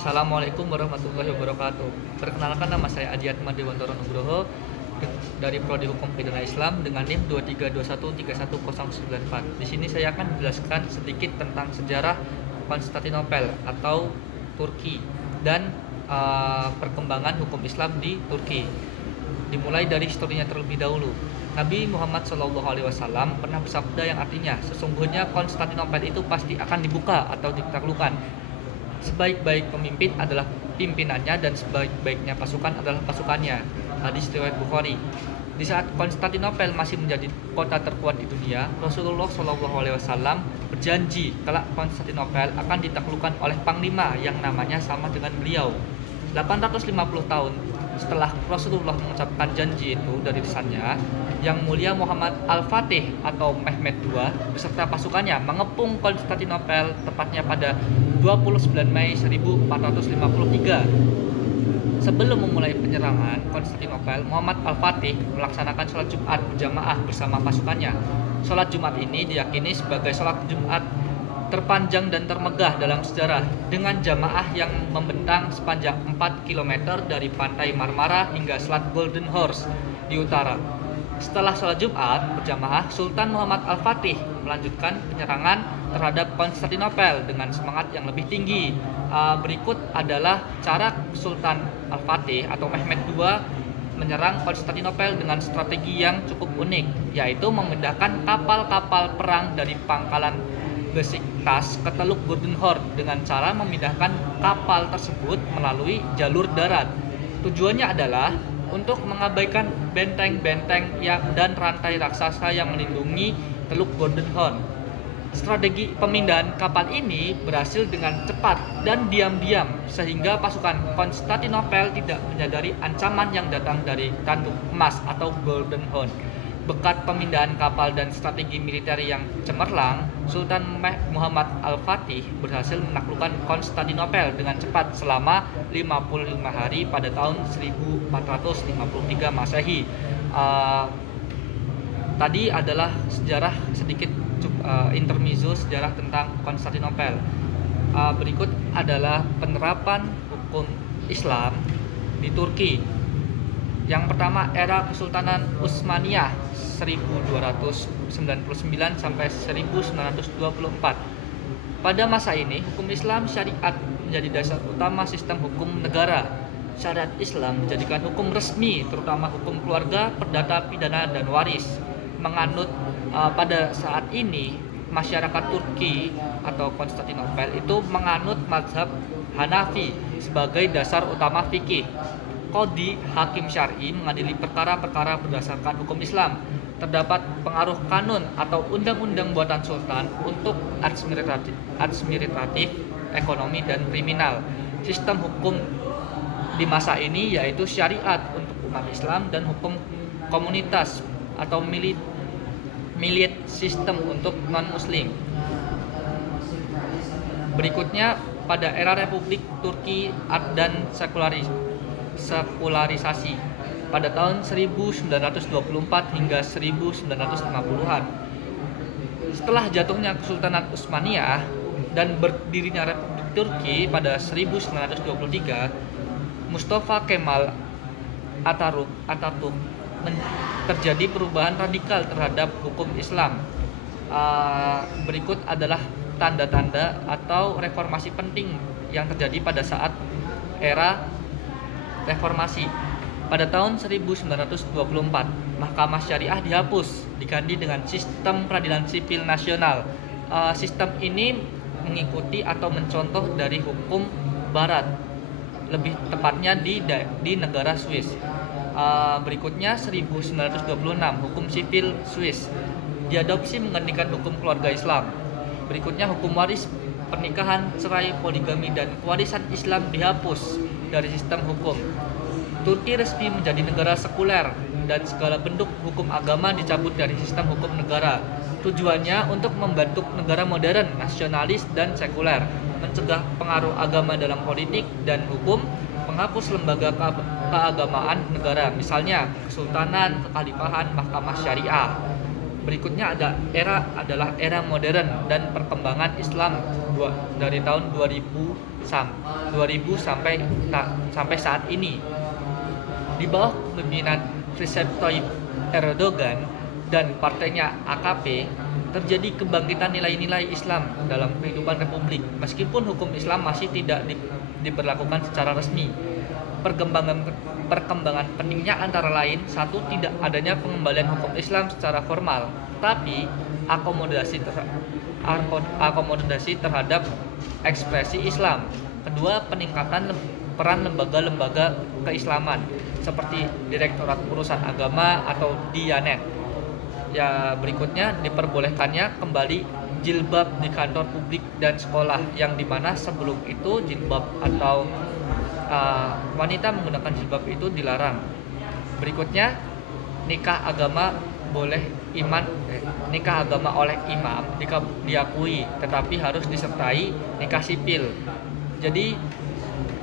Assalamualaikum warahmatullahi wabarakatuh. Perkenalkan, nama saya Adiatma Dewantoro Nugroho dari Prodi Hukum Pidana Islam dengan NIM 23213104. Di sini saya akan menjelaskan sedikit tentang sejarah Konstantinopel atau Turki dan perkembangan hukum Islam di Turki. Dimulai dari historinya terlebih dahulu. Nabi Muhammad SAW pernah bersabda yang artinya, sesungguhnya Konstantinopel itu pasti akan dibuka atau ditaklukkan. Sebaik-baik pemimpin adalah pimpinannya dan sebaik-baiknya pasukan adalah pasukannya. Hadis riwayat Bukhari. Di saat Konstantinopel masih menjadi kota terkuat di dunia, Rasulullah SAW berjanji kalau Konstantinopel akan ditaklukkan oleh panglima yang namanya sama dengan beliau. 850 tahun setelah Rasulullah mengucapkan janji itu dari lisannya, Yang Mulia Muhammad Al-Fatih atau Mehmed II beserta pasukannya mengepung Konstantinopel tepatnya pada 29 Mei 1453. Sebelum memulai penyerangan Konstantinopel, Muhammad Al-Fatih melaksanakan sholat Jumat berjamaah bersama pasukannya. Sholat Jumat ini diyakini sebagai sholat Jumat terpanjang dan termegah dalam sejarah, dengan jamaah yang membentang sepanjang 4 km dari pantai Marmara hingga Selat Golden Horse di utara. Setelah sholat Jumat berjamaah, Sultan Muhammad Al-Fatih melanjutkan penyerangan terhadap Konstantinopel dengan semangat yang lebih tinggi. Berikut adalah cara Sultan Al-Fatih atau Mehmed II menyerang Konstantinopel dengan strategi yang cukup unik, yaitu memindahkan kapal-kapal perang dari pangkalan Besiktas ke Teluk Golden Horn dengan cara memindahkan kapal tersebut melalui jalur darat. Tujuannya adalah untuk mengabaikan benteng-benteng dan rantai raksasa yang melindungi Teluk Golden Horn. Strategi pemindahan kapal ini berhasil dengan cepat dan diam-diam sehingga pasukan Konstantinopel tidak menyadari ancaman yang datang dari tanduk emas atau Golden Horn. Berkat pemindahan kapal dan strategi militer yang cemerlang, Sultan Muhammad Al-Fatih berhasil menaklukkan Konstantinopel dengan cepat selama 55 hari pada tahun 1453 Masehi. Tadi adalah sejarah sedikit intermezzo sejarah tentang Konstantinopel. Berikut adalah penerapan hukum Islam di Turki. Yang pertama, era Kesultanan Utsmaniyah 1299 sampai 1924. Pada masa ini, hukum Islam syariat menjadi dasar utama sistem hukum negara. Syariat Islam menjadikan hukum resmi, terutama hukum keluarga, perdata, pidana, dan waris. Pada saat ini, masyarakat Turki atau Konstantinopel itu menganut mazhab Hanafi sebagai dasar utama fikih. Qadhi hakim syar'i mengadili perkara-perkara berdasarkan hukum Islam. Terdapat pengaruh kanun atau undang-undang buatan sultan untuk administratif, ekonomi, dan kriminal. Sistem hukum di masa ini yaitu syariat untuk umat Islam dan hukum komunitas atau milit sistem untuk non-muslim. Berikutnya, pada era Republik Turki dan sekularisasi pada tahun 1924 hingga 1950-an. Setelah jatuhnya Kesultanan Utsmaniyah dan berdirinya Republik Turki pada 1923, Mustafa Kemal Atatürk terjadi perubahan radikal terhadap hukum Islam. Berikut adalah tanda-tanda atau reformasi penting yang terjadi pada saat era reformasi. Pada tahun 1924, Mahkamah Syariah dihapus, diganti dengan sistem peradilan sipil nasional. Sistem ini mengikuti atau mencontoh dari hukum Barat, lebih tepatnya di negara Swiss. Berikutnya 1926, hukum sipil Swiss diadopsi menggantikan hukum keluarga Islam. Berikutnya hukum waris, pernikahan, cerai, poligami, dan kewarisan Islam dihapus dari sistem hukum. Turki resmi menjadi negara sekuler dan segala bentuk hukum agama dicabut dari sistem hukum negara. Tujuannya untuk membentuk negara modern, nasionalis, dan sekuler, mencegah pengaruh agama dalam politik dan hukum, menghapus lembaga keagamaan negara, misalnya kesultanan, kekhalifahan, mahkamah syariah. Berikutnya adalah era modern dan perkembangan Islam dari tahun 2000 sampai saat ini. Di bawah kepemimpinan Recep Tayyip Erdogan dan partainya AKP, terjadi kebangkitan nilai-nilai Islam dalam kehidupan republik. Meskipun hukum Islam masih tidak diberlakukan secara resmi. Perkembangan pentingnya antara lain, satu, tidak adanya pengembalian hukum Islam secara formal, tapi akomodasi terhadap ekspresi Islam. Kedua, peningkatan peran lembaga-lembaga keislaman seperti Direktorat Urusan Agama atau Diyanet. Ya, berikutnya diperbolehkannya kembali jilbab di kantor publik dan sekolah, yang dimana sebelum itu jilbab atau wanita menggunakan jilbab itu dilarang. Berikutnya, nikah agama oleh imam diakui, tetapi harus disertai nikah sipil. Jadi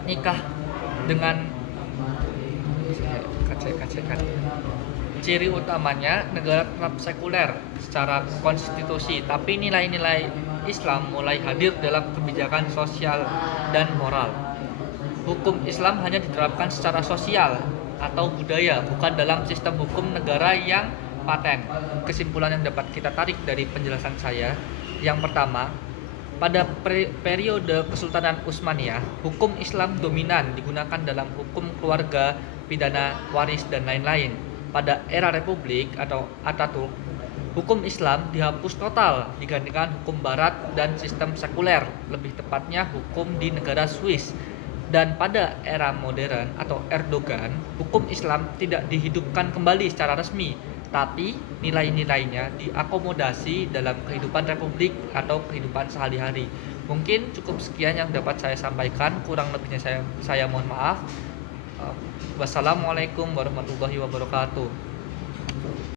nikah dengan ciri utamanya negara tetap sekuler secara konstitusi, tapi nilai-nilai Islam mulai hadir dalam kebijakan sosial dan moral. Hukum Islam hanya diterapkan secara sosial atau budaya, bukan dalam sistem hukum negara yang paten. Kesimpulan yang dapat kita tarik dari penjelasan saya, yang pertama, pada periode Kesultanan Utsmaniyah, hukum Islam dominan digunakan dalam hukum keluarga, pidana, waris, dan lain-lain. Pada era Republik atau Ataturk, hukum Islam dihapus total digantikan hukum Barat dan sistem sekuler, lebih tepatnya hukum di negara Swiss. Dan pada era modern atau Erdogan, hukum Islam tidak dihidupkan kembali secara resmi, tapi nilai-nilainya diakomodasi dalam kehidupan republik atau kehidupan sehari-hari. Mungkin cukup sekian yang dapat saya sampaikan, kurang lebihnya saya mohon maaf. Wassalamualaikum warahmatullahi wabarakatuh.